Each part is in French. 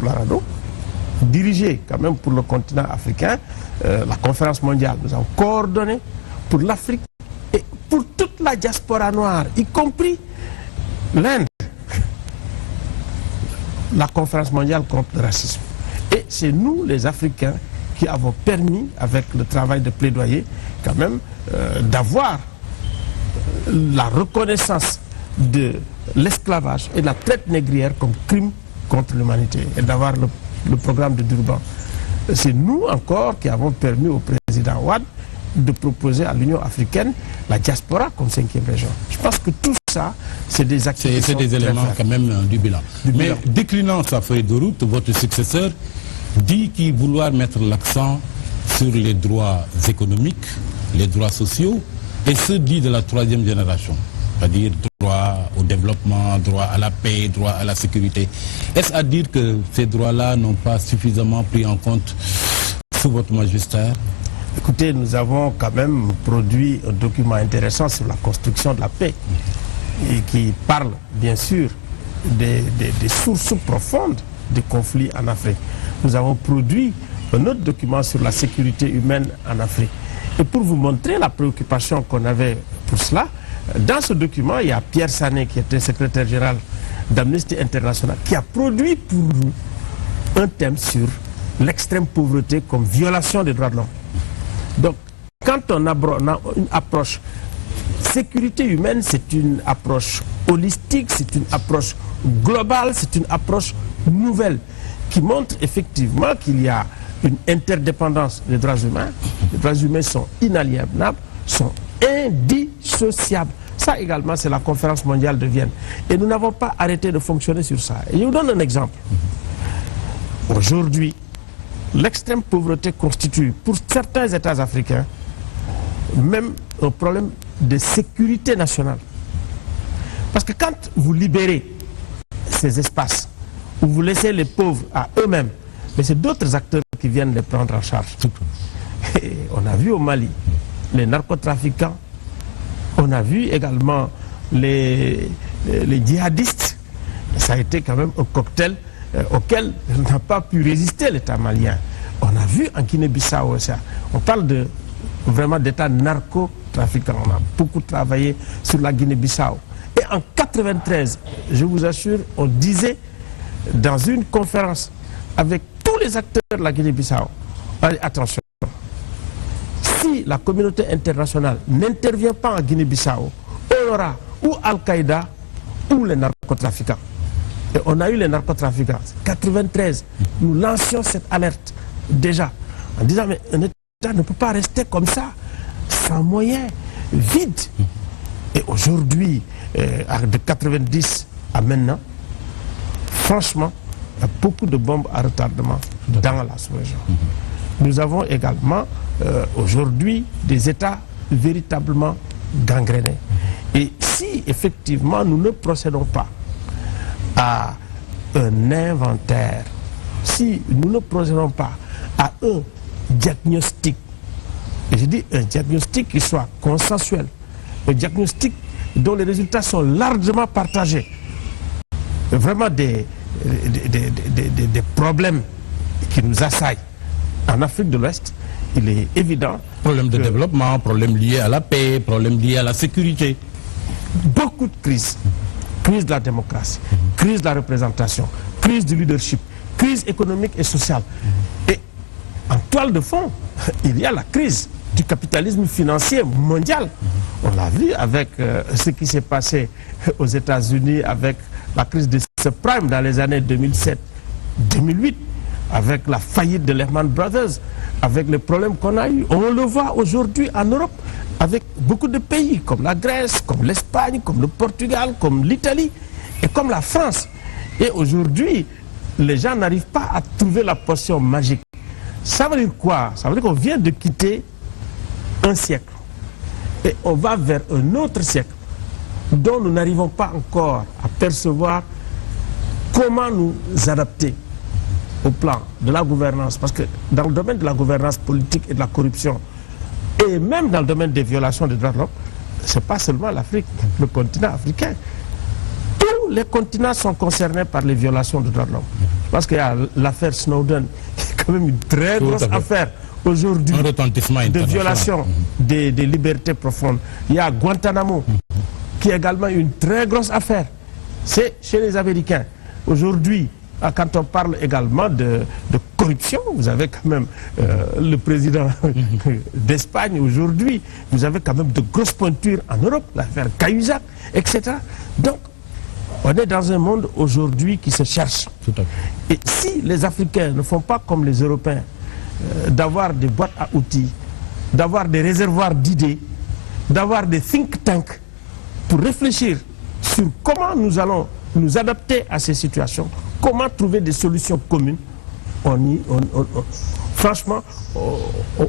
pour la RADDHO, dirigé quand même pour le continent africain, la conférence mondiale. Nous avons coordonné pour l'Afrique et pour toute la diaspora noire, y compris l'Inde, la conférence mondiale contre le racisme. Et c'est nous, les Africains, qui avons permis, avec le travail de plaidoyer, quand même, d'avoir la reconnaissance de l'esclavage et de la traite négrière comme crime contre l'humanité et d'avoir le programme de Durban. C'est nous encore qui avons permis au président Wade de proposer à l'Union africaine la diaspora comme 5e région. Je pense que tout ça, c'est des activités. C'est des éléments quand même du bilan. Mais déclinant sa feuille de route, votre successeur dit qu'il vouloir mettre l'accent sur les droits économiques, les droits sociaux, et ceux dits de la 3e génération, c'est-à-dire droit au développement, droit à la paix, droit à la sécurité. Est-ce à dire que ces droits-là n'ont pas suffisamment pris en compte sous votre magistère? Écoutez, nous avons quand même produit un document intéressant sur la construction de la paix et qui parle bien sûr des sources profondes des conflits en Afrique. Nous avons produit un autre document sur la sécurité humaine en Afrique. Et pour vous montrer la préoccupation qu'on avait pour cela, dans ce document, il y a Pierre Sané, qui était secrétaire général d'Amnesty International, qui a produit pour nous un thème sur l'extrême pauvreté comme violation des droits de l'homme. Donc, quand on a une approche sécurité humaine, c'est une approche holistique, c'est une approche globale, c'est une approche nouvelle qui montre effectivement qu'il y a une interdépendance des droits humains. Les droits humains sont inaliénables, sont indissociables. Ça également, c'est la conférence mondiale de Vienne. Et nous n'avons pas arrêté de fonctionner sur ça. Et je vous donne un exemple. Aujourd'hui, l'extrême pauvreté constitue pour certains États africains même un problème de sécurité nationale. Parce que quand vous libérez ces espaces, où vous laissez les pauvres à eux-mêmes, mais c'est d'autres acteurs qui viennent les prendre en charge. Et on a vu au Mali les narcotrafiquants, on a vu également les djihadistes. Ça a été quand même un cocktail auquel n'a pas pu résister l'État malien. On a vu en Guinée-Bissau ça. On parle vraiment d'État narcotrafiquant. On a beaucoup travaillé sur la Guinée-Bissau. Et en 1993, je vous assure, on disait dans une conférence avec tous les acteurs de la Guinée-Bissau, attention, si la communauté internationale n'intervient pas en Guinée-Bissau, on aura ou Al-Qaïda ou les narcotrafiquants. Et on a eu les narcotrafiquants. En 1993, nous lancions cette alerte déjà en disant mais un État ne peut pas rester comme ça, sans moyens, vide. Et aujourd'hui, de 1990 à maintenant, franchement, il y a beaucoup de bombes à retardement dans la sous-région. Nous avons également aujourd'hui des États véritablement gangrénés. Et si effectivement nous ne procédons pas à un inventaire, si nous ne procédons pas à un diagnostic, et je dis un diagnostic qui soit consensuel, un diagnostic dont les résultats sont largement partagés, vraiment des problèmes qui nous assaillent en Afrique de l'Ouest, il est évident. Problème de développement, problème lié à la paix, problème lié à la sécurité. Beaucoup de crises. Crise de la démocratie, crise de la représentation, crise du leadership, crise économique et sociale. Et en toile de fond, il y a la crise du capitalisme financier mondial. On l'a vu avec ce qui s'est passé aux États-Unis avec la crise de subprime dans les années 2007-2008, avec la faillite de Lehman Brothers, avec les problèmes qu'on a eus. On le voit aujourd'hui en Europe, avec beaucoup de pays comme la Grèce, comme l'Espagne, comme le Portugal, comme l'Italie et comme la France. Et aujourd'hui, les gens n'arrivent pas à trouver la potion magique. Ça veut dire quoi? Ça veut dire qu'on vient de quitter un siècle et on va vers un autre siècle dont nous n'arrivons pas encore à percevoir comment nous adapter au plan de la gouvernance. Parce que dans le domaine de la gouvernance politique et de la corruption, et même dans le domaine des violations des droits de l'homme, ce n'est pas seulement l'Afrique, le continent africain. Tous les continents sont concernés par les violations des droits de l'homme. Parce qu'il y a l'affaire Snowden, qui est quand même une très grosse affaire aujourd'hui de violation des libertés profondes. Il y a Guantanamo, qui est également une très grosse affaire. C'est chez les Américains. Aujourd'hui, quand on parle également de corruption, vous avez quand même le président d'Espagne aujourd'hui, vous avez quand même de grosses pointures en Europe, l'affaire Cahuzac, etc. Donc, on est dans un monde aujourd'hui qui se cherche. Et si les Africains ne font pas comme les Européens, d'avoir des boîtes à outils, d'avoir des réservoirs d'idées, d'avoir des think tanks pour réfléchir sur comment nous allons nous adapter à ces situations, comment trouver des solutions communes, franchement,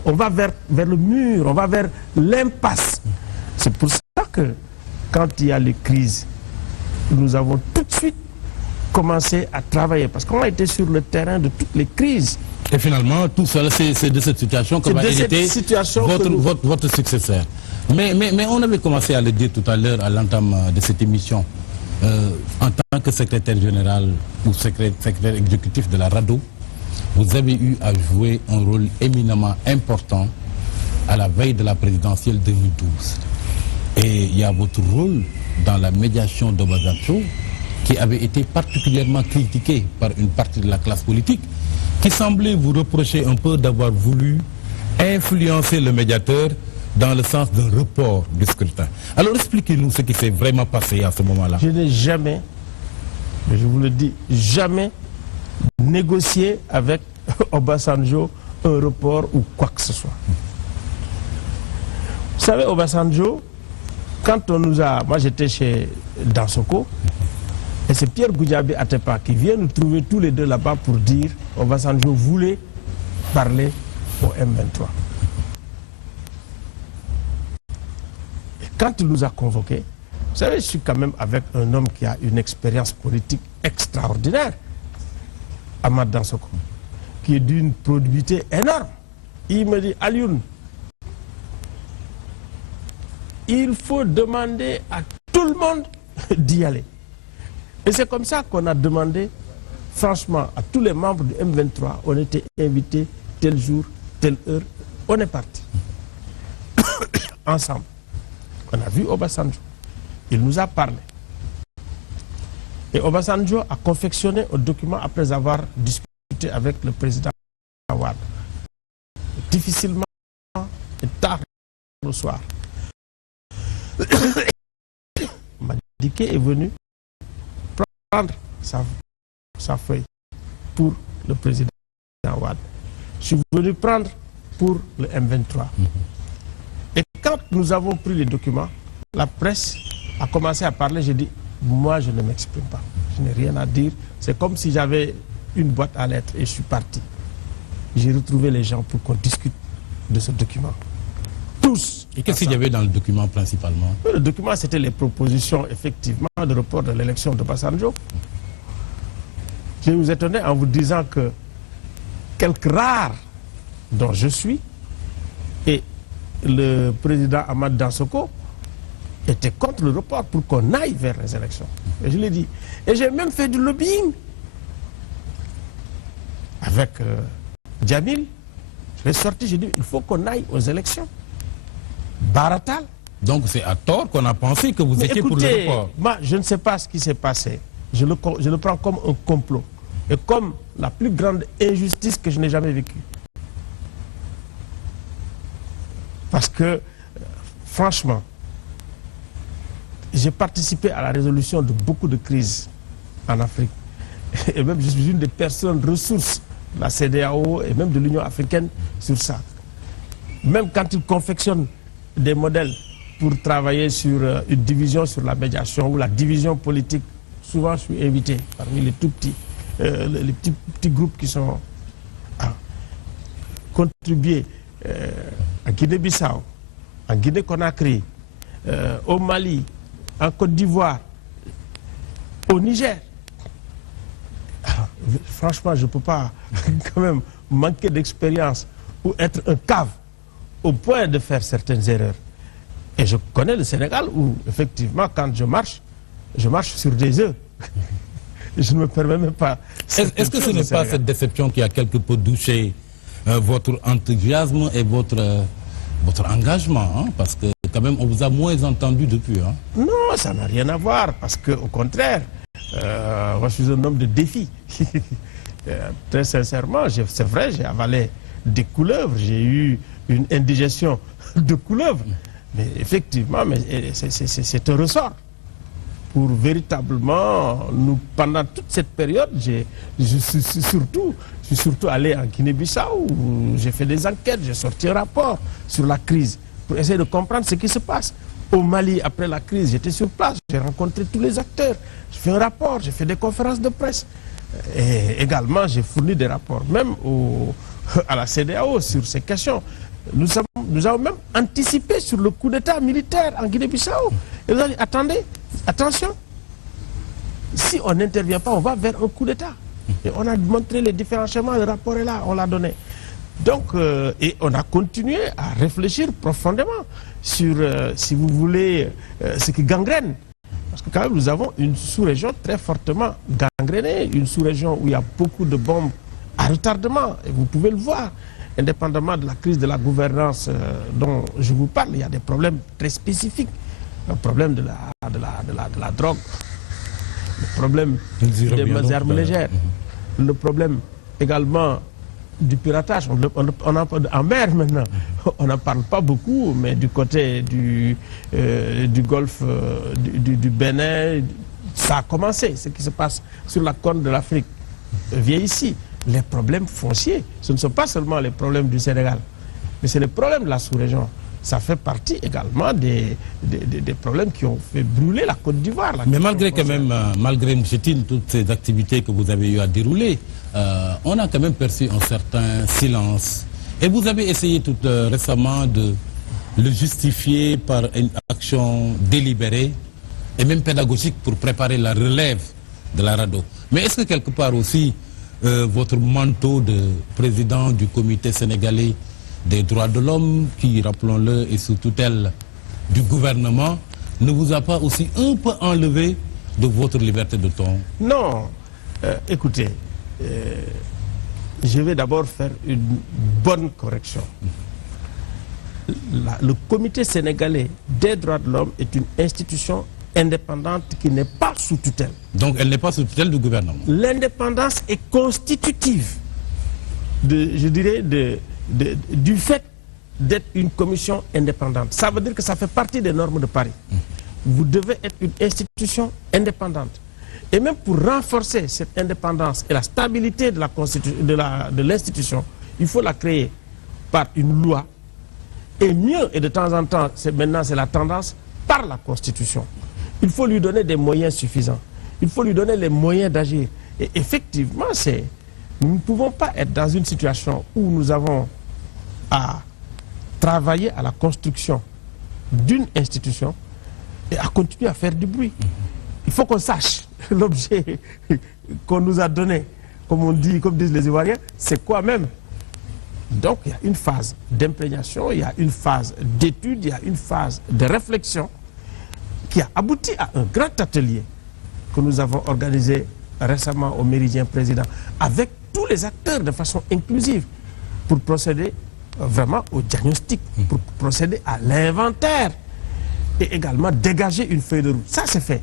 on va vers le mur, on va vers l'impasse. C'est pour ça que quand il y a les crises, nous avons tout de suite commencé à travailler, parce qu'on a été sur le terrain de toutes les crises. Et finalement, tout cela, c'est de cette situation que va hériter votre successeur. Mais on avait commencé à le dire tout à l'heure, à l'entame de cette émission, en tant que secrétaire général ou secrétaire exécutif de la RADDHO, vous avez eu à jouer un rôle éminemment important à la veille de la présidentielle 2012. Et il y a votre rôle dans la médiation d'Obasanjo qui avait été particulièrement critiqué par une partie de la classe politique qui semblait vous reprocher un peu d'avoir voulu influencer le médiateur dans le sens d'un report du scrutin. Alors expliquez-nous ce qui s'est vraiment passé à ce moment-là. Je n'ai jamais, je vous le dis, jamais négocié avec Obasanjo un report ou quoi que ce soit. Vous savez, Obasanjo, quand on nous a... Moi j'étais chez Dansoko, et c'est Pierre Goudiaby Atepa qui vient nous trouver tous les deux là-bas pour dire Obasanjo voulait parler au M23. Et quand il nous a convoqués, vous savez, je suis quand même avec un homme qui a une expérience politique extraordinaire, Ahmad Dansoko, qui est d'une productivité énorme. Il me dit, Alioune, il faut demander à tout le monde d'y aller. Et c'est comme ça qu'on a demandé, franchement, à tous les membres du M23, on était invités tel jour, telle heure, on est parti. Ensemble. On a vu Obasanjo. Il nous a parlé. Et Obasanjo a confectionné un document après avoir discuté avec le président Awad. Difficilement et tard le soir. Madické est venu prendre sa feuille pour le président Awad. Je suis venu prendre pour le M23. Et quand nous avons pris les documents, la presse a commencé à parler. J'ai dit, moi je ne m'exprime pas. Je n'ai rien à dire. C'est comme si j'avais une boîte à lettres et je suis parti. J'ai retrouvé les gens pour qu'on discute de ce document. Tous. Et qu'est-ce qu'il y avait dans le document principalement? Le document, c'était les propositions, effectivement, de report de l'élection de Obasanjo. Je vais vous étonner en vous disant que quelques rares dont je suis et le président Ahmad Dansoko étaient contre le report pour qu'on aille vers les élections. Et je l'ai dit. Et j'ai même fait du lobbying avec Djamil. Je l'ai sorti, j'ai dit, il faut qu'on aille aux élections. Baratal. Donc c'est à tort qu'on a pensé que vous étiez pour le report. Moi, je ne sais pas ce qui s'est passé. Je le prends comme un complot. Et comme la plus grande injustice que je n'ai jamais vécue. Parce que, franchement, j'ai participé à la résolution de beaucoup de crises en Afrique. Et même je suis une des personnes ressources de la CEDEAO et même de l'Union africaine sur ça. Même quand ils confectionnent des modèles pour travailler sur une division sur la médiation ou la division politique, souvent je suis invité parmi les tout petits, les petits groupes qui sont contribués en Guinée-Bissau, en Guinée-Conakry, au Mali, en Côte d'Ivoire, au Niger. Franchement, je ne peux pas quand même manquer d'expérience ou être un cave au point de faire certaines erreurs. Et je connais le Sénégal où, effectivement, quand je marche sur des œufs. Je ne me permets même pas. Est-ce que ce n'est pas cette déception qui a quelque peu douché votre enthousiasme et votre engagement, hein? Parce que quand même, on vous a moins entendu depuis. Hein? Non, ça n'a rien à voir, parce qu'au contraire, moi je suis un homme de défi. Très sincèrement, c'est vrai, j'ai avalé des couleuvres, j'ai eu une indigestion de couleuvres. Mais effectivement, c'est un ressort. Pour véritablement, pendant toute cette période, je suis surtout allé en Guinée-Bissau, où j'ai fait des enquêtes, j'ai sorti un rapport sur la crise, pour essayer de comprendre ce qui se passe. Au Mali, après la crise, j'étais sur place, j'ai rencontré tous les acteurs, j'ai fait un rapport, j'ai fait des conférences de presse. Et également, j'ai fourni des rapports, même à la CEDEAO, sur ces questions. Nous avons même anticipé sur le coup d'État militaire en Guinée-Bissau. Et nous avons dit, attendez, attention, si on n'intervient pas, on va vers un coup d'État. Et on a montré les différents schémas, le rapport est là, on l'a donné. Donc, et on a continué à réfléchir profondément sur, si vous voulez, ce qui gangrène. Parce que quand même, nous avons une sous-région très fortement gangrénée, une sous-région où il y a beaucoup de bombes à retardement, et vous pouvez le voir. Indépendamment de la crise de la gouvernance dont je vous parle, il y a des problèmes très spécifiques. Le problème de la drogue, le problème des armes légères, le problème également du piratage. En mer maintenant, on n'en parle pas beaucoup, mais du côté du golfe du Bénin, ça a commencé. Ce qui se passe sur la corne de l'Afrique vient ici. Les problèmes fonciers, ce ne sont pas seulement les problèmes du Sénégal, mais c'est les problèmes de la sous-région. Ça fait partie également des problèmes qui ont fait brûler la Côte d'Ivoire. Mais malgré quand même, malgré M'Chétine, toutes ces activités que vous avez eu à dérouler, on a quand même perçu un certain silence. Et vous avez essayé tout récemment de le justifier par une action délibérée et même pédagogique pour préparer la relève de la RADDHO. Mais est-ce que quelque part aussi, votre manteau de président du comité sénégalais des droits de l'homme, qui, rappelons-le, est sous tutelle du gouvernement, ne vous a pas aussi un peu enlevé de votre liberté de ton? Non. Écoutez, je vais d'abord faire une bonne correction. Le comité sénégalais des droits de l'homme est une institution indépendante qui n'est pas sous tutelle. Donc elle n'est pas sous tutelle du gouvernement. L'indépendance est constitutive, je dirais, du fait d'être une commission indépendante. Ça veut dire que ça fait partie des normes de Paris. Vous devez être une institution indépendante. Et même pour renforcer cette indépendance et la stabilité de l'institution, il faut la créer par une loi. Et mieux, et de temps en temps, maintenant c'est la tendance, par la Constitution. Il faut lui donner des moyens suffisants. Il faut lui donner les moyens d'agir. Et effectivement, nous ne pouvons pas être dans une situation où nous avons à travailler à la construction d'une institution et à continuer à faire du bruit. Il faut qu'on sache l'objet qu'on nous a donné, comme disent les Ivoiriens, c'est quoi même. Donc il y a une phase d'imprégnation, il y a une phase d'étude, il y a une phase de réflexion qui a abouti à un grand atelier que nous avons organisé récemment au Méridien Président, avec tous les acteurs de façon inclusive, pour procéder vraiment au diagnostic, pour procéder à l'inventaire et également dégager une feuille de route. Ça, c'est fait.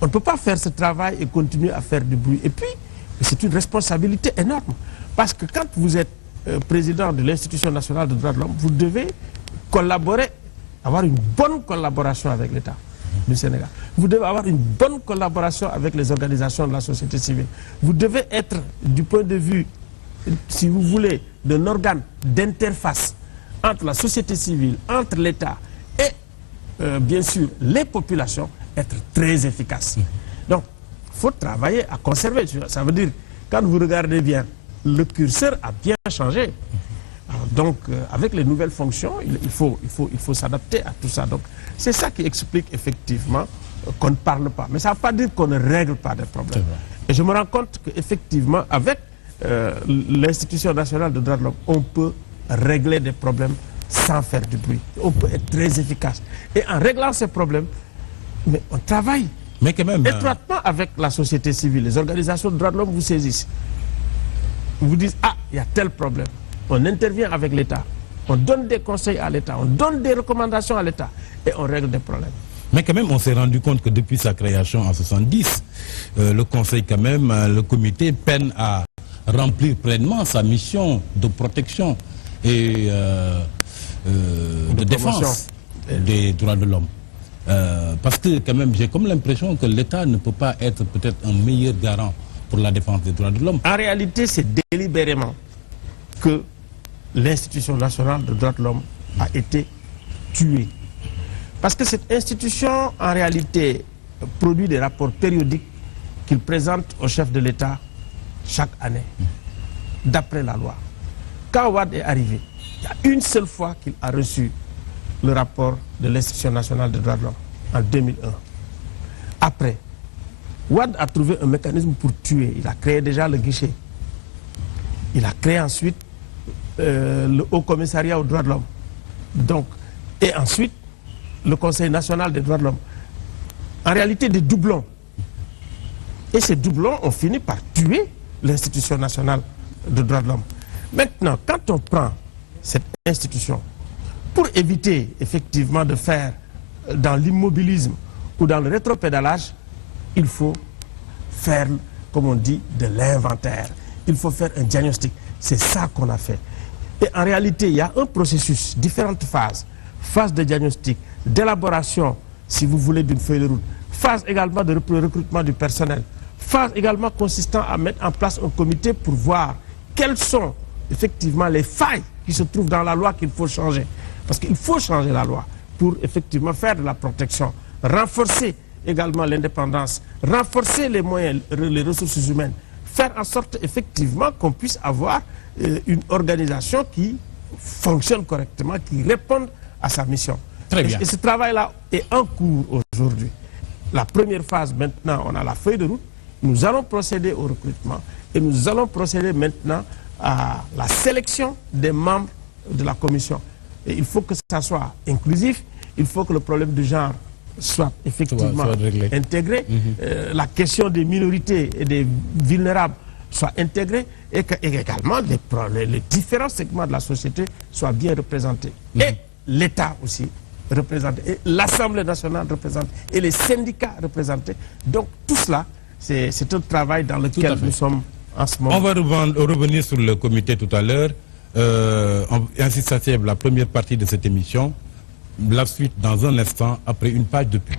On ne peut pas faire ce travail et continuer à faire du bruit. Et puis, c'est une responsabilité énorme. Parce que quand vous êtes président de l'Institution nationale des droits de l'homme, vous devez collaborer, avoir une bonne collaboration avec l'État du Sénégal. Vous devez avoir une bonne collaboration avec les organisations de la société civile. Vous devez être, du point de vue, si vous voulez, d'un organe d'interface entre la société civile, entre l'État et, bien sûr, les populations, être très efficace. Donc, il faut travailler à conserver. Ça veut dire, quand vous regardez bien, le curseur a bien changé. Alors, donc, avec les nouvelles fonctions, il faut s'adapter à tout ça. Donc, c'est ça qui explique effectivement qu'on ne parle pas. Mais ça ne veut pas dire qu'on ne règle pas des problèmes. Et je me rends compte qu'effectivement, avec l'Institution nationale des droits de l'homme, on peut régler des problèmes sans faire du bruit. On peut être très efficace. Et en réglant ces problèmes, mais on travaille. Mais quand même... étroitement avec la société civile. Les organisations de droits de l'homme vous saisissent. Vous disent, ah, il y a tel problème. On intervient avec l'État. On donne des conseils à l'État. On donne des recommandations à l'État. Et on règle des problèmes. Mais quand même, on s'est rendu compte que depuis sa création en 1970, le Conseil, quand même, le comité peine à remplir pleinement sa mission de protection et de défense des droits de l'homme. Parce que quand même, j'ai comme l'impression que l'État ne peut pas être peut-être un meilleur garant pour la défense des droits de l'homme. En réalité, c'est délibérément que l'institution nationale des droits de l'homme a été tuée. Parce que cette institution, en réalité, produit des rapports périodiques qu'il présente au chef de l'État chaque année, d'après la loi. Quand Wade est arrivé, il y a une seule fois qu'il a reçu le rapport de l'institution nationale des droits de l'homme, en 2001. Après, Wade a trouvé un mécanisme pour tuer. Il a créé déjà le guichet. Il a créé ensuite le Haut Commissariat aux droits de l'homme. Donc, et ensuite, le Conseil national des droits de l'homme. En réalité, des doublons. Et ces doublons ont fini par tuer l'institution nationale des droits de l'homme. Maintenant, quand on prend cette institution, pour éviter effectivement de faire dans l'immobilisme ou dans le rétropédalage, il faut faire, comme on dit, de l'inventaire. Il faut faire un diagnostic. C'est ça qu'on a fait. Et en réalité, il y a un processus, différentes phases. Phase de diagnostic, d'élaboration, si vous voulez, d'une feuille de route. Phase également de recrutement du personnel. Phase également consistant à mettre en place un comité pour voir quelles sont effectivement les failles qui se trouvent dans la loi qu'il faut changer. Parce qu'il faut changer la loi pour effectivement faire de la protection, renforcer également l'indépendance, renforcer les moyens, les ressources humaines, faire en sorte effectivement qu'on puisse avoir une organisation qui fonctionne correctement, qui réponde à sa mission. Très bien. Et ce travail-là est en cours aujourd'hui. La première phase, maintenant, on a la feuille de route. Nous allons procéder au recrutement et nous allons procéder maintenant à la sélection des membres de la commission. Et il faut que ça soit inclusif, il faut que le problème de genre soit effectivement intégré, la question des minorités et des vulnérables soit intégrée et que également les différents segments de la société soient bien représentés. Et l'État aussi représenté, et l'Assemblée nationale représentée, et les syndicats représentés. Donc tout cela, c'est un travail dans lequel nous sommes en ce moment. On va revenir sur le comité tout à l'heure. Ainsi s'achève la première partie de cette émission. La suite dans un instant, après une page de pub.